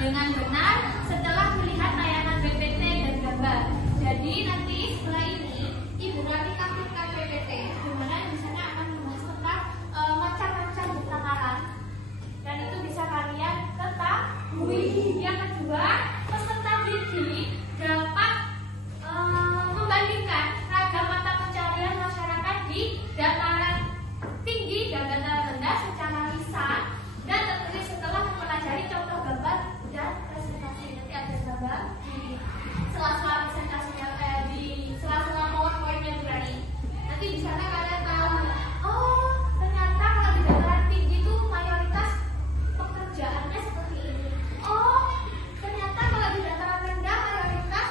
dengan benar setelah melihat tayangan PPT dan gambar. Jadi nanti setelah ini Ibu Rani tampilkan PPT, di mana di sana akan membahas tentang macam-macam dataran, dan itu bisa kalian ketahui. Yang kedua, peserta didik dapat membandingkan ragam mata pencarian masyarakat di dataran tinggi dan dataran rendah secara lisan dan tertulis setelah mempelajari contoh gambar dan presentasi. Nanti ada gambar di sela-sela presentasinya, di sela-sela PowerPoint-nya berani. Nanti di sana kalian tahu, oh ternyata kalau di dataran tinggi itu mayoritas pekerjaannya seperti ini. Oh ternyata kalau di dataran rendah mayoritas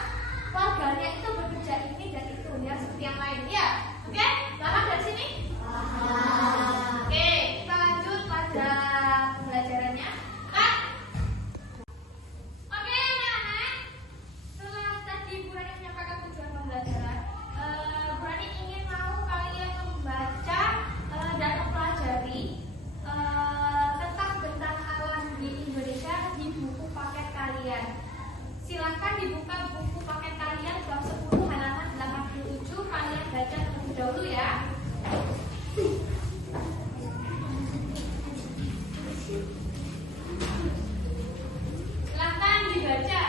warganya itu bekerja ini dan itu, ya seperti yang lain. Ya, oke? Paham dari sini? Oke, kita lanjut pada pembelajarannya. Kak? Oke, anak-anak. Setelah tadi Bu Rani menyampaikan tujuan pembelajaran, Bu Rani ingin mau kalian membaca dan mempelajari tentang bentang alam di Indonesia di buku paket kalian. Silakan dibuka buku paket kalian bab 10 halaman 87. Kalian baca terlebih dahulu ya. Silakan dibaca.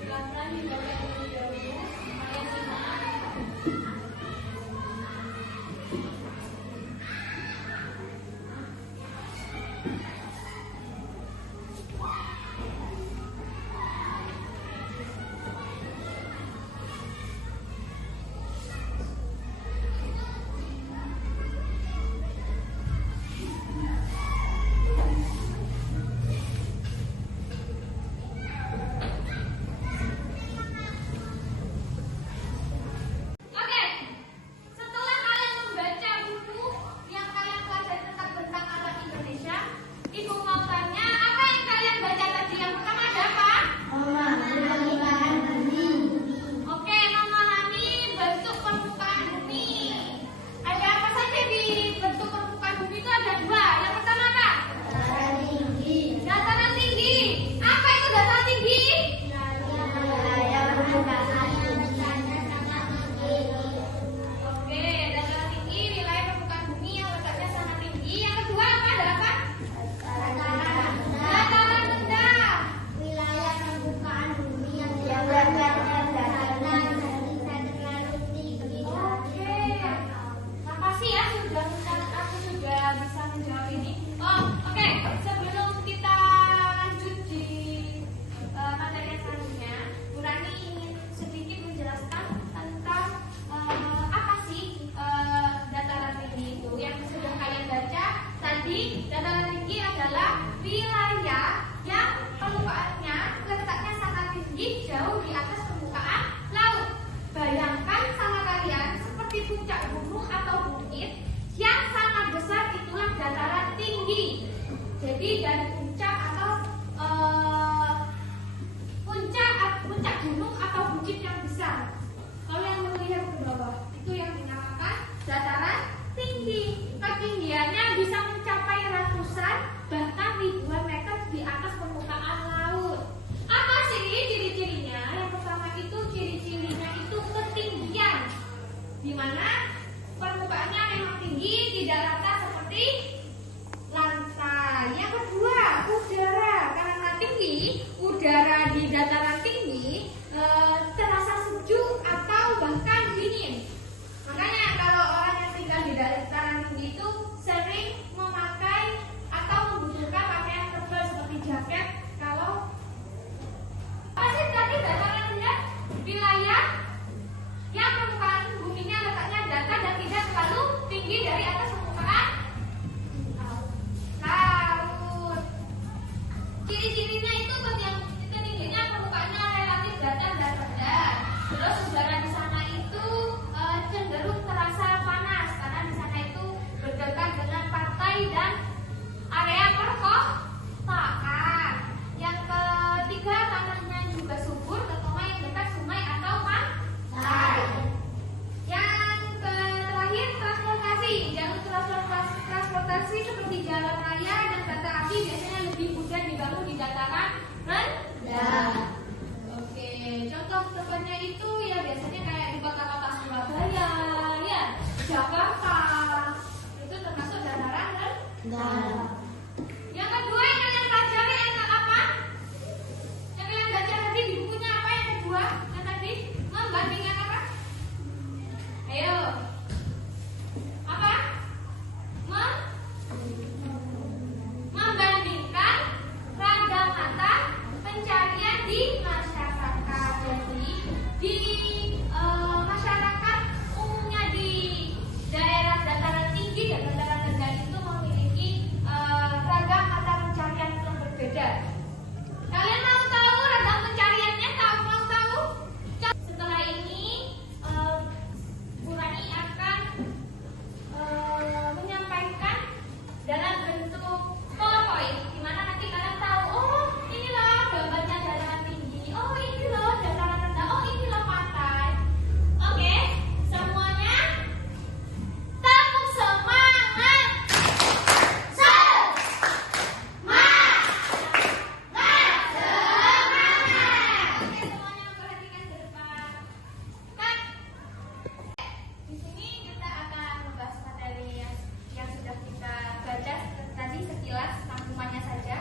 Silakan dibaca terlebih dahulu. Supaya simak. Oke, setelah kalian membaca buku yang kalian pelajari tentang bentang alam Indonesia, Ibu mau tanya, apa yang kalian baca tadi? Yang pertama ada apa? Oke, memahami bentuk permukaan bumi. Ada apa saja di bentuk permukaan bumi itu? Ada dua. Yang pertama apa? Dataran tinggi. Apa itu dataran tinggi? Oke, dataran tinggi wilayah permukaan bumi yang letaknya sangat tinggi. Yang kedua apa? Ada apa? Dataran rendah. Oke, makasih ya aku sudah bisa menjawab ini. Oh, oke. Sebelum kita lanjut di materi selanjutnya, Bu Rani ingin sedikit menjelaskan tentang apa sih dataran tinggi itu. Yang sudah kalian baca tadi, dataran tinggi adalah wilayah yang permukaannya letaknya sangat tinggi, jauh di atas permukaan laut. Bayangkan sama kalian seperti puncak gunung atau bukit yang sangat besar, itulah dataran tinggi. Jadi dari puncak atau puncak gunung atau bukit yang besar, kalau yang melihat ke bawah itu yang dinamakan dataran tinggi. Ketinggiannya bisa mencapai ratusan bahkan ribuan meter di atas permukaan laut. Apa sih ciri-cirinya? Yang pertama itu ciri-cirinya itu ketinggian, di mana permukaannya memang tinggi, tidak rata seperti lantai. Yang kedua, udara. Karena tinggi, udara di dataran tinggi terasa sejuk atau bahkan dingin. Makanya kalau orang yang tinggal di dataran tinggi itu sering memakai atau membutuhkan pakaian tebal seperti jaket. Kalau apa sih tadi dataran rendah? Wilayah yang permukaan buminya letaknya datar dan tidak terlalu tinggi dari atas permukaan laut. Ciri-cirinya itu Terus udara di sana itu cenderung terasa panas karena di sana itu berdekatan dengan pantai dan area perkotaan. Yang ketiga, tanahnya juga subur terutama yang dekat sungai atau pantai. Yang terakhir, transportasi. Jalur transportasi seperti jalan raya dan kereta api biasanya lebih mudah dibangun di dataran rendah. Oke, contoh tempatnya itu ya biasanya kayak di kota-kota Surabaya, ya, Jakarta. Itu termasuk dataran rendah. Yang kedua, yang kalian pelajari apa? Yang kalian baca tadi di bukunya apa yang kedua? Yang tadi membandingkan apa? Ayo. Apa? Membandingkan ragam mata pencarian di masyarakat. Jadi di masyarakat umumnya di daerah dataran tinggi dan dataran rendah itu memiliki ragam mata pencarian yang berbeda. Kalian mau tahu ragam pencariannya? Mau tahu? Setelah ini Bu Rani akan menyampaikan dalam bentuk PowerPoint, di mana nanti kalian tahu, oh ini loh gambarnya dataran tinggi, oh ini loh dataran rendah, oh ini loh pantai. Oke, semuanya tepuk semangat. Oke, semuanya perhatikan ke depan. Kan? Di sini kita akan membahas materi yang sudah kita baca tadi sekilas rangkumannya saja.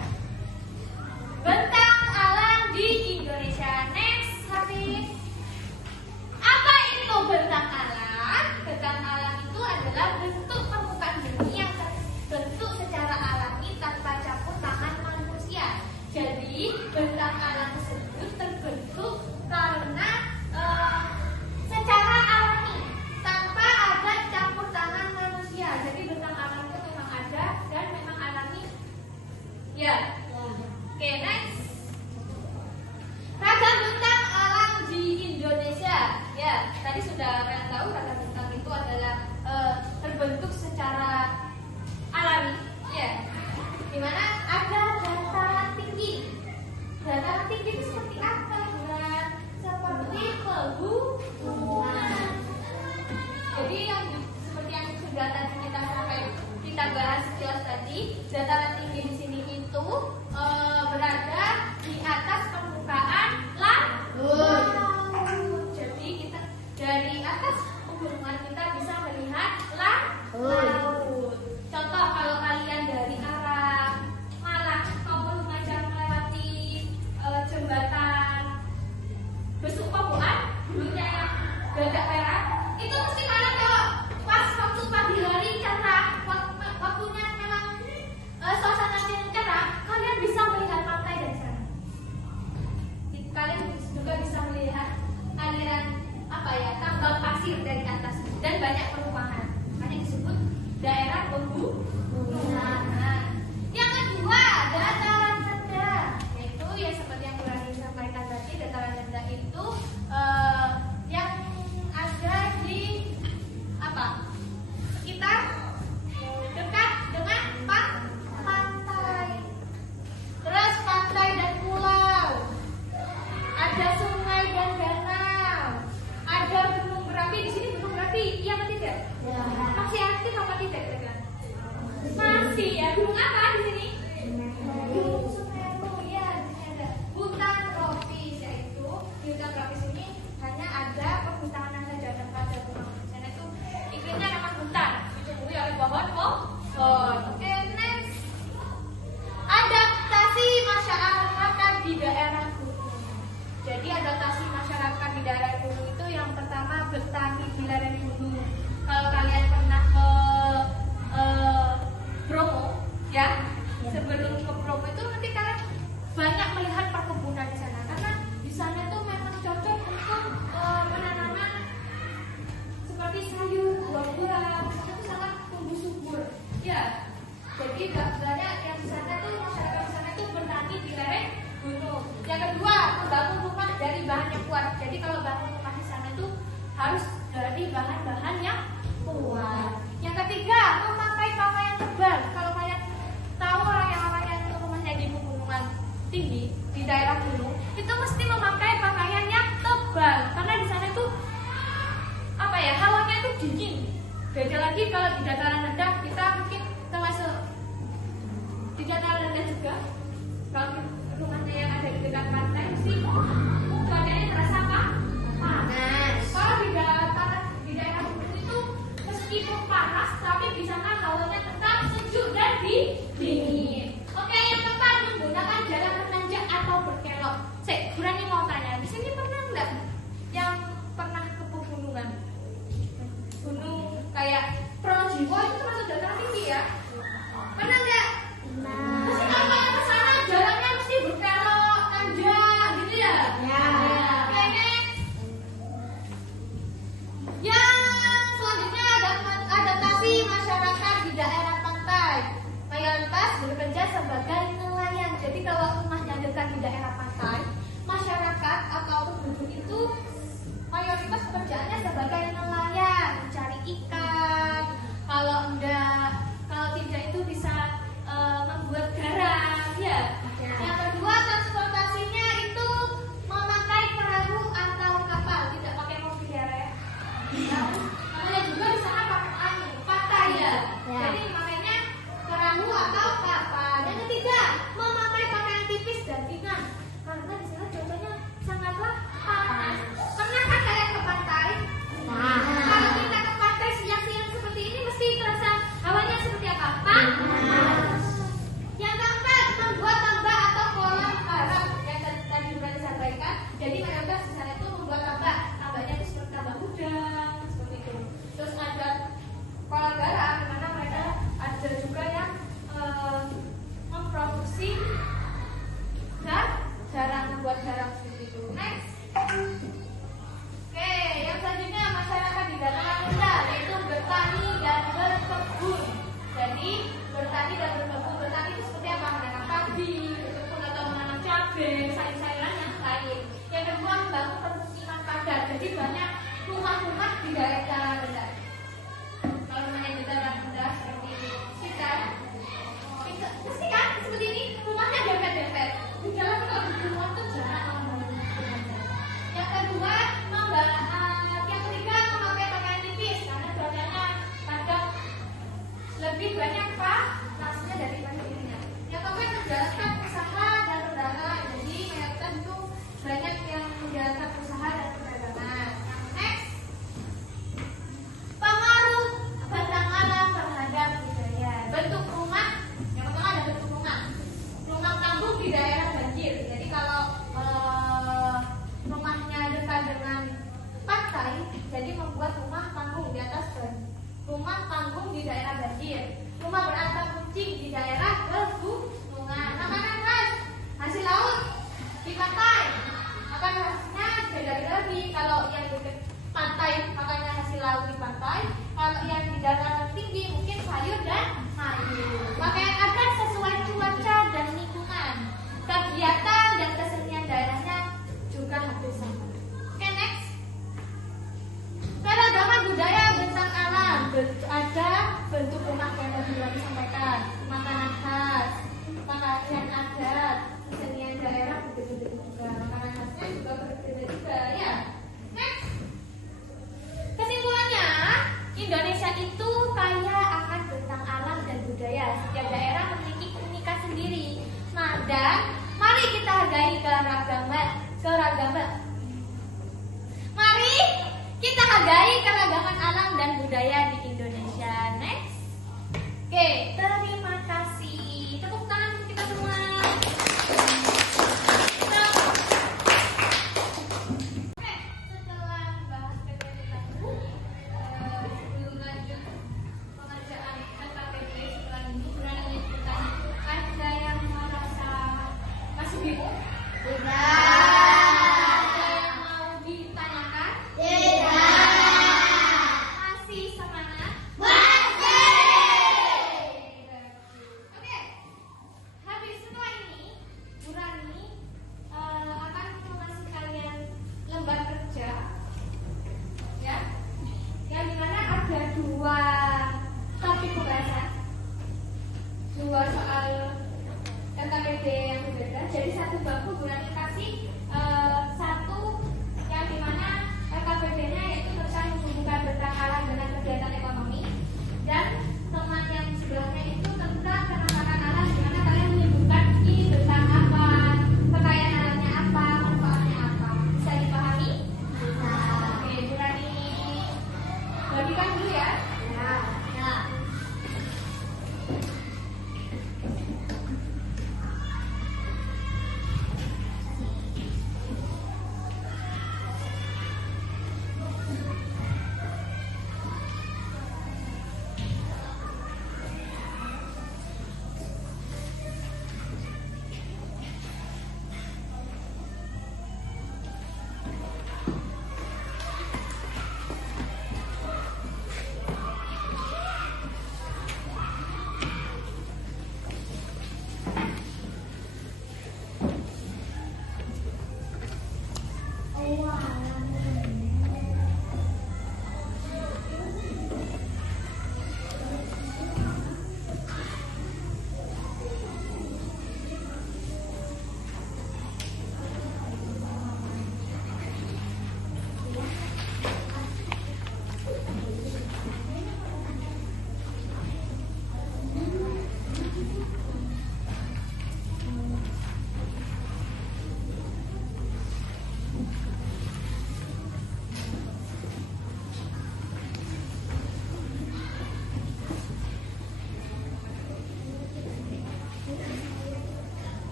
Bentang alam di Indonesia. Next, Hafiz. Apa itu bentang alam? Bentang alam itu adalah bentuk permukaan bumi yang terbentuk secara alami tanpa campur tangan manusia. Jadi, bentang alam tersebut terbentuk karena secara alami tanpa ada campur tangan manusia. Jadi bentang alam itu memang ada dan memang alami. Ya. Oke, next. Ragam bentang alam di Indonesia. Ya, tadi sudah kalian tahu ragam bentang itu adalah terbentuk secara alami. Ya. Di mana ada dataran tinggi. Dataran tinggi itu seperti apa? Bulan? Seperti pegunungan. Jadi yang seperti yang sudah tadi kita bahas sekilas tadi, dataran tinggi di sini itu berada di atas permukaan laut. Jadi kita dari atas pegunungan kita bisa melihat laut. Contoh kalau kalian dari arah Malang maupun Lumajang melewati jembatan Besuk Koboan, dulunya yang Gagak Perak, itu mesti kalian kalau pas waktu pagi hari cerah, waktunya memang suasananya cerah, kalian bisa melihat pantai dari sana. Kalian juga bisa melihat aliran tambang pasir dari atas dan banyak perumahan. Makanya disebut daerah pegunungan. Yang kedua, dataran rendah, yaitu ya seperti yang telah disampaikan tadi, dataran rendah itu yang ada di sekitar dekat dengan pantai. Terus pantai dan pulau. Ada sungai dan danau. Ada gunung berapi. Di sini gunung berapi, iya atau tidak? daerah gunung itu mesti memakai pakaian yang tebal karena di sana itu hawanya itu dingin. Beda lagi kalau di dataran rendah, kita mungkin termasuk di dataran rendah juga. Kalau rumahnya yang ada di dekat pantai sih cuacanya terasa panas. Kalau di daerah gunung itu meskipun panas tapi di sana hawanya tetap sejuk dan dingin. Oke, yang keempat menggunakan jalan menanjak atau berkelok. Saya berani mau tanya, di sini pernah nggak yang pernah ke pegunungan? Gunung kayak Projiwo itu termasuk dataran tinggi ya? Pernah nggak? Mesti kalau ke sana jalannya mesti berkelok, nanjak gitu ya? Ya. Oke, next. Yang selanjutnya adaptasi masyarakat di daerah pantai. Mayoritas bekerja sebagai nelayan. Jadi kalau rumahnya dekat di daerah pantai, masyarakat atau penduduk itu mayoritas pekerjaannya sebagai nelayan, mencari ikan. Kalau tidak itu bisa membuat garam, ya. Yang kedua, transportasinya itu memakai perahu atau kapal, tidak pakai mobil ya. Namanya juga di sana pakai pantai ya. Jadi makanya perahu atau kapal. Yang ketiga, memakai pakaian tipis dan ringan karena di sana cuacanya sangatlah panas. Pernah kan kalian ke pantai? Kalau kita ke pantai siang-siang seperti ini mesti terasa hawanya seperti apa? Panas. Yang keempat, membuat tambak atau kolam garam yang tadi sudah disampaikan. Jadi mayoritas di sana itu membuat tambak. Tambaknya itu seperti tambak udang, seperti itu. Terus ada kolam garam di mana mereka ada juga yang memproduksi garam, membuat garam seperti itu. Next. Oke, yang selanjutnya masyarakat di dataran rendah yaitu bertani dan berkebun. Jadi bertani dan berkebun. Bertani itu seperti apa? Menanam padi, berkebun atau menanam cabai, sayur-sayuran yang lain. Yang kedua, membangun permukiman padat. Jadi banyak rumah-rumah di daerah dataran rendah. Kalau rumahnya di dataran rendah seperti kita, mesti kan seperti ini rumahnya dempet-dempet. Di jalan kalau di rumah itu jarang membangun. Yang kedua, yang ketiga memakai pakaian tipis karena cuacanya kadang lebih banyak panasnya daripada dinginnya. Yang keempat, menjalankan usaha dan perdagangan. Jadi mayoritas itu banyak yang menjalankan usaha dan perdagangan. Next, pengaruh bentang alam terhadap budaya. Bentuk rumah, yang pertama ada bentuk rumah panggung di daerah banjir. Jadi kalau rumahnya dekat dengan pantai, jadi membuat rumah panggung di atas rumah panggung di daerah banjir. Rumah beratap kucing di daerah pegunungan. Makanan khas hasil laut di pantai. Makanan khasnya beda-beda lagi. Kalau yang dekat pantai makannya hasil laut di pantai. Kalau yang di dataran tinggi mungkin sayur dan sayur. Pakaian adat sesuai cuaca dan lingkungan. Kegiatan dan kesenian daerahnya juga hampir sama. Oke, next. Keragaman budaya bentang alam. Ada bentuk rumah yang tadi disampaikan, makanan khas, pakaian adat, kesenian daerah berbeda juga. Makanan khasnya juga berbeda juga ya. Next. Kesimpulannya, Indonesia itu kaya akan bentang alam dan budaya. Setiap daerah memiliki keunikan sendiri. Dan mari kita hargai keragaman. Mari kita hargai keragaman alam dan budaya di Indonesia. Next. Oke, terima kasih. Tepuk tangan untuk kita semua. Oke, setelah bahas PPT tadi, sebelum lanjut pengerjaan KTP setelah ini, berani bertanya, ada yang merasa masih bingung? Ada yang mau ditanyakan? Masih semangat?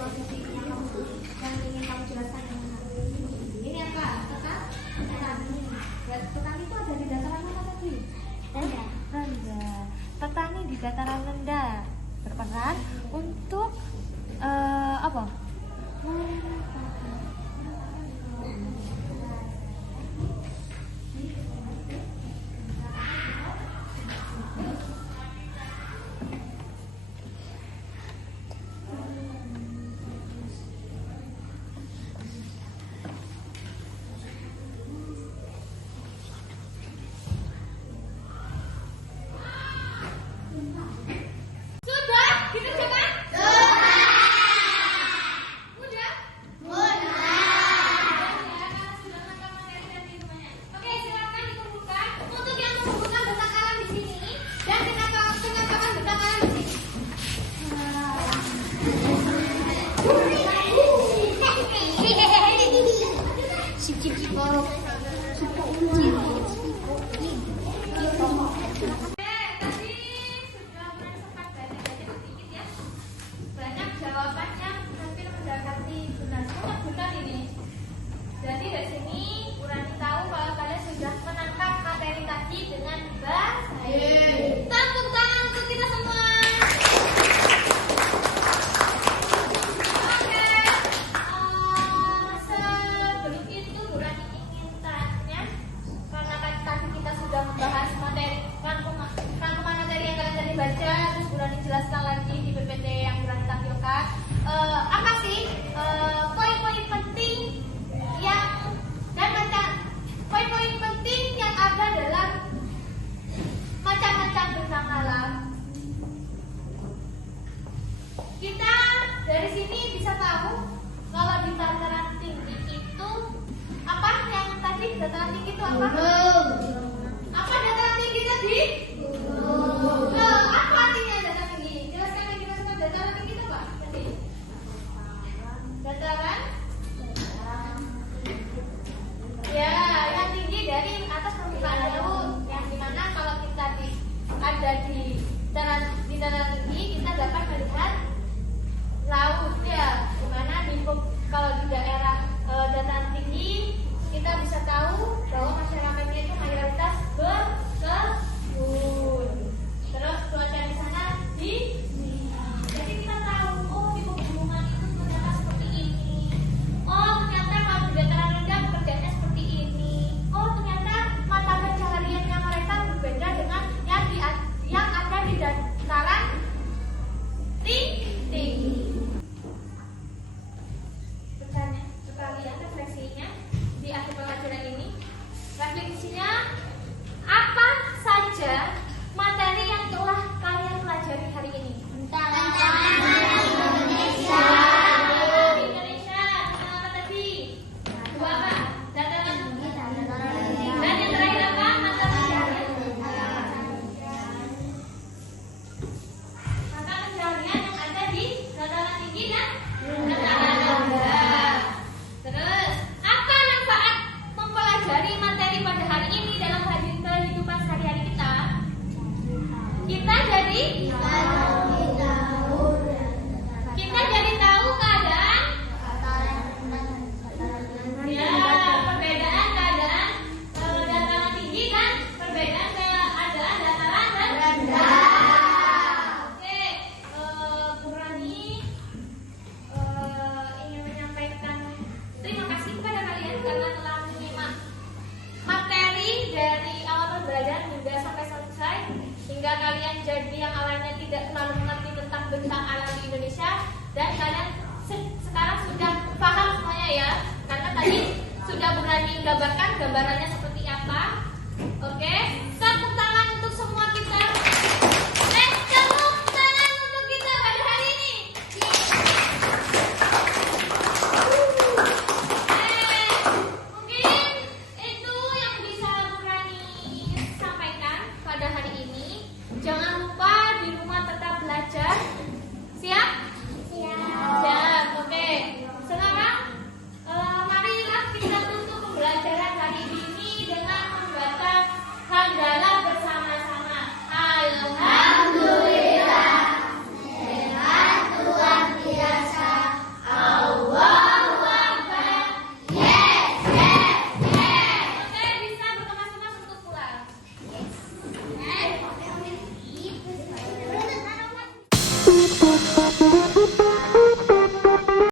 profesi yang ingin kamu jelaskan dengan aku. Ini apa? Tukang? Petani itu ada di dataran mana tadi? Rendah. Petani di dataran rendah berperan untuk apa? Jelaskan lagi di PPT yang Burani tampilkan apa sih poin-poin penting yang dan poin-poin penting yang ada dalam macam-macam bentang alam. Kita dari sini bisa tahu kalau di dataran tinggi itu apa yang tadi dataran tinggi itu apa? Apa dataran tinggi tadi? Apa artinya dataran tinggi? Jelaskan lagi mas, dataran tinggi itu apa tadi? Dataran? Ya, yang tinggi dari atas permukaan laut. Yang dimana kalau kita ada di dataran tinggi kita dapat melihat laut ya. Dimana kalau di daerah dataran tinggi kita bisa tahu bahwa masyarakatnya itu mayoritas berkebun. Terus cuaca di sana jadi kita tahu di pegunungan itu ternyata seperti ini. Ternyata kalau di dataran rendah pekerjaannya seperti ini. Ternyata mata pencahariannya mereka berbeda dengan yang ada di dataran tinggi. Bertanya sekalian refleksinya di akhir pelajaran ini. Refleksinya apa saja materi yang telah kalian pelajari hari ini? Tentang Indonesia. Indonesia. Tentang apa tadi? Dua apa? Dataran tinggi. Dan yang terakhir apa? Mata pencaharian. Mata pencaharian yang ada di dataran tinggi dan dataran rendah. Terus apa manfaat mempelajari materi pada hari ini dalam kehidupan sehari-hari kita? Kita jadi tahu keadaan ya, perbedaan keadaan dataran tinggi dan perbedaan keadaan dataran rendah. Oke, Burani ingin menyampaikan terima kasih kepada kalian karena telah menyimak materi dari awal pembelajaran hingga sampai selesai, hingga kalian jadi yang awalnya tidak terlalu mengerti tentang bentang alam di Indonesia, dan kalian sekarang sudah paham semuanya ya, karena tadi sudah berani gambarkan gambarannya seperti apa. Oke.